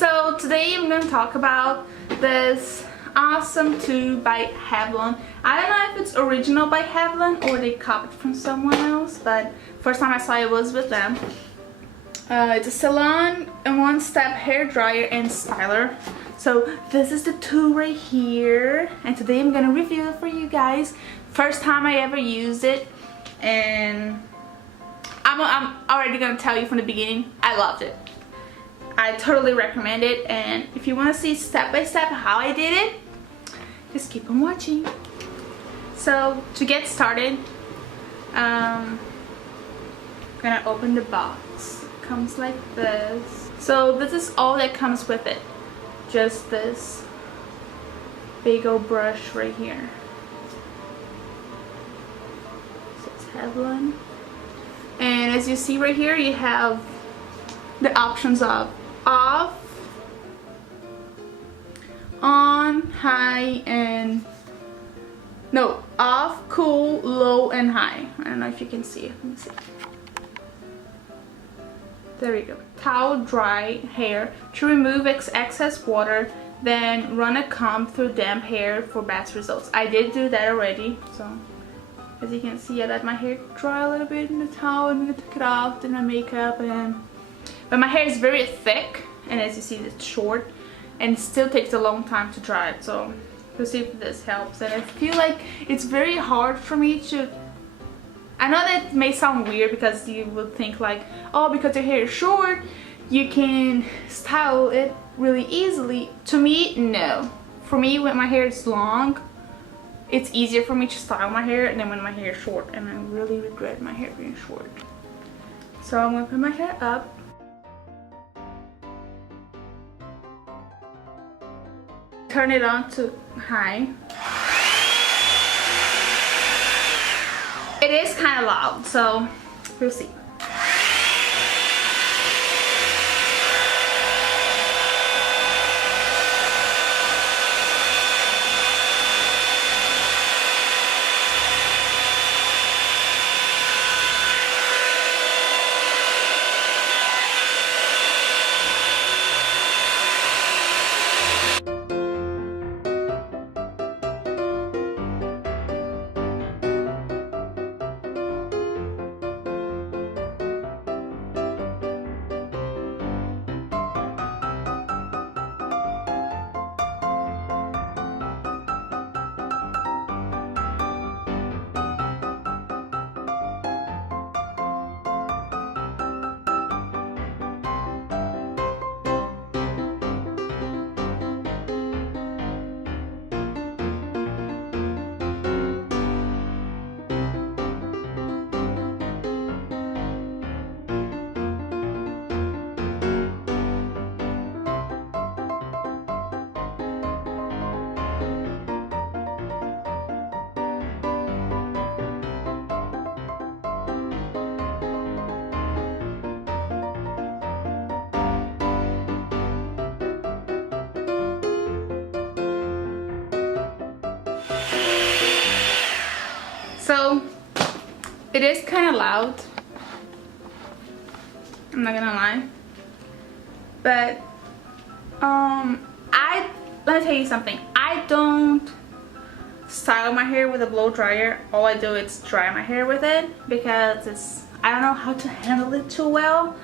So today I'm going to talk about this awesome tube by REVLON. I don't know if it's original by REVLON or they copied from someone else, but first time I saw it was with them. It's a salon and one-step hair dryer and styler. So this is the tube right here, and today I'm gonna review it for you guys. First time I ever used it, and I'm already gonna tell you from the beginning, I loved it. I totally recommend it, and if you want to see step by step how I did it, just keep on watching. So to get started, I'm gonna open the box. It comes like this. So this is all that comes with it. Just this big old brush right here. So it's REVLON. And as you see right here, you have the options of off, on, high, and no, off, cool, low, and high. I don't know if you can see it. Let me see. There we go. Towel dry hair to remove excess water, then run a comb through damp hair for best results. I did do that already, so as you can see, I let my hair dry a little bit in the towel and then I took it off, did my makeup, but my hair is very thick, and as you see, it's short and it still takes a long time to dry it. So we'll see if this helps. And I feel like it's very hard for me to, I know that may sound weird because you would think like, oh, because your hair is short you can style it really easily. To me, no. For me, when my hair is long, it's easier for me to style my hair than when my hair is short, and I really regret my hair being short. So I'm gonna put my hair up. Turn it on to high. It is kind of loud, so we'll see. So it is kind of loud, I'm not gonna lie, but let me tell you something. I don't style my hair with a blow dryer. All I do is dry my hair with it because I don't know how to handle it too well.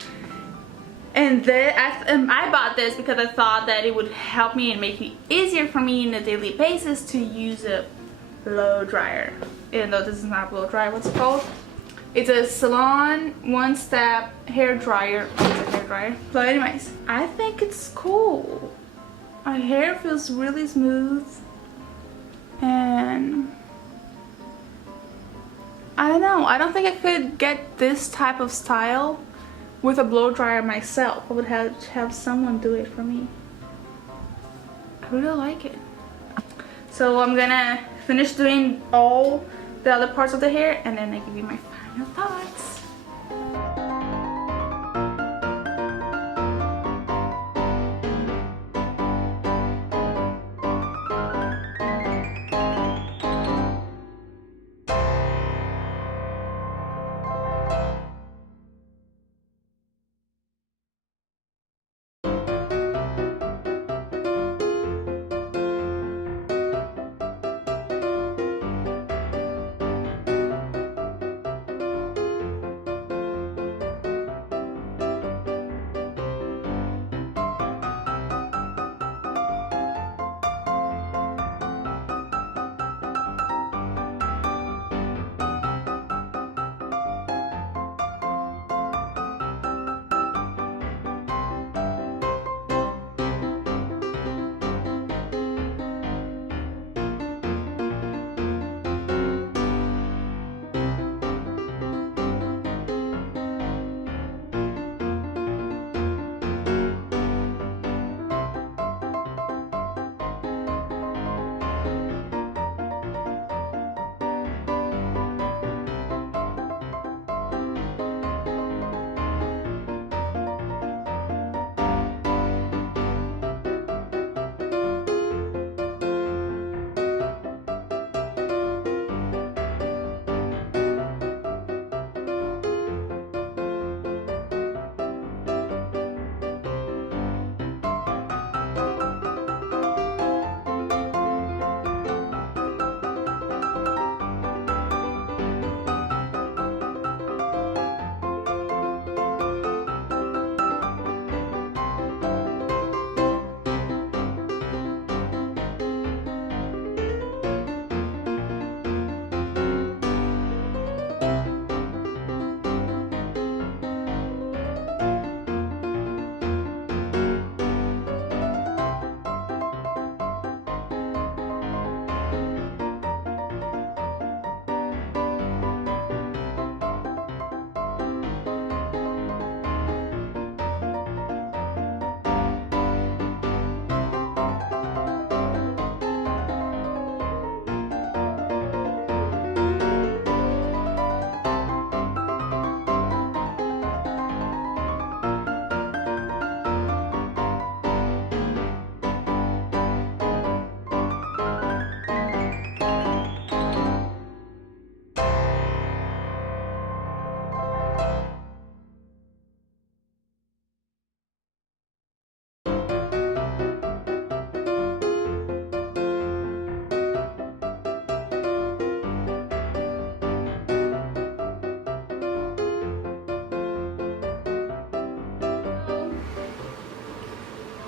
And I bought this because I thought that it would help me and make it easier for me on a daily basis to use a blow dryer. Even though this is not a blow dryer, what's it called? It's a salon one-step hair dryer. It's a hair dryer. So anyways, I think it's cool. My hair feels really smooth, and I don't know, I don't think I could get this type of style with a blow dryer myself. I would have to have someone do it for me. I really like it. So I'm gonna finish doing all the other parts of the hair, and then I give you my final thoughts.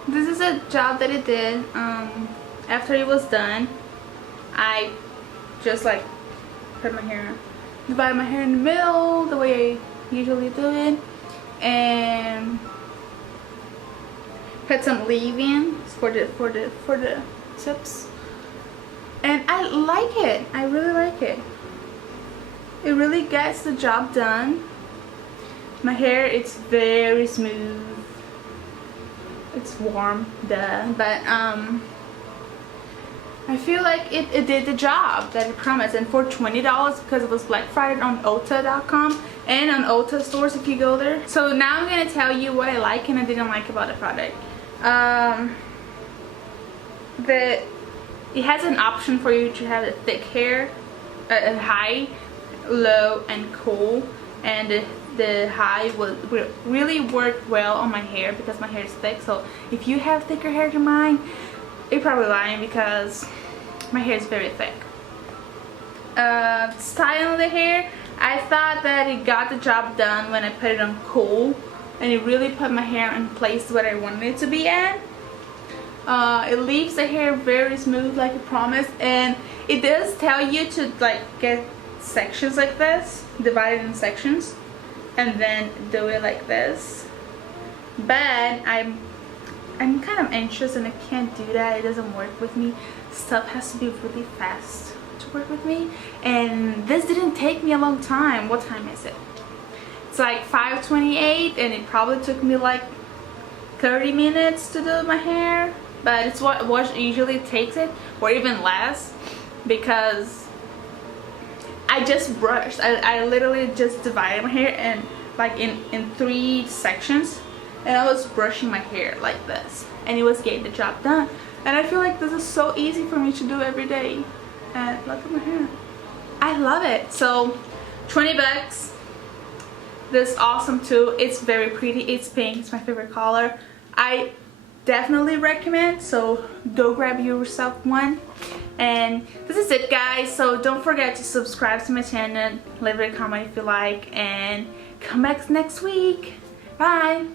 this is a job that it did. After it was done, I just like put my hair, divide my hair in the middle the way I usually do it, and put some leave-ins for the tips. And I like it. I really like it. It really gets the job done. My hair, it's very smooth. It's warm, duh. But I feel like it did the job that it promised. And for $20, because it was Black Friday on Ulta.com and on Ulta stores if you go there. So now I'm gonna tell you what I like and I didn't like about the product. It has an option for you to have a thick hair, high, low, and cool, and the high will really work well on my hair because my hair is thick. So if you have thicker hair than mine, you're probably lying because my hair is very thick. Styling the hair, I thought that it got the job done when I put it on cool, and it really put my hair in place where I wanted it to be at. It leaves the hair very smooth like it promised, and it does tell you to like get sections like this, divide it in sections, and then do it like this. But I'm kind of anxious and I can't do that. It doesn't work with me. Stuff has to be really fast to work with me, and this didn't take me a long time. What time is it? It's like 5:28, and it probably took me like 30 minutes to do my hair. But it's what usually takes it, or even less, because I just brushed. I literally just divided my hair and like in 3 sections, and I was brushing my hair like this, and it was getting the job done. And I feel like this is so easy for me to do every day. And look at my hair. I love it. So $20. This is awesome too. It's very pretty. It's pink. It's my favorite color. I definitely recommend, so go grab yourself one. And this is it, guys. So don't forget to subscribe to my channel, leave a comment if you like, and come back next week. Bye.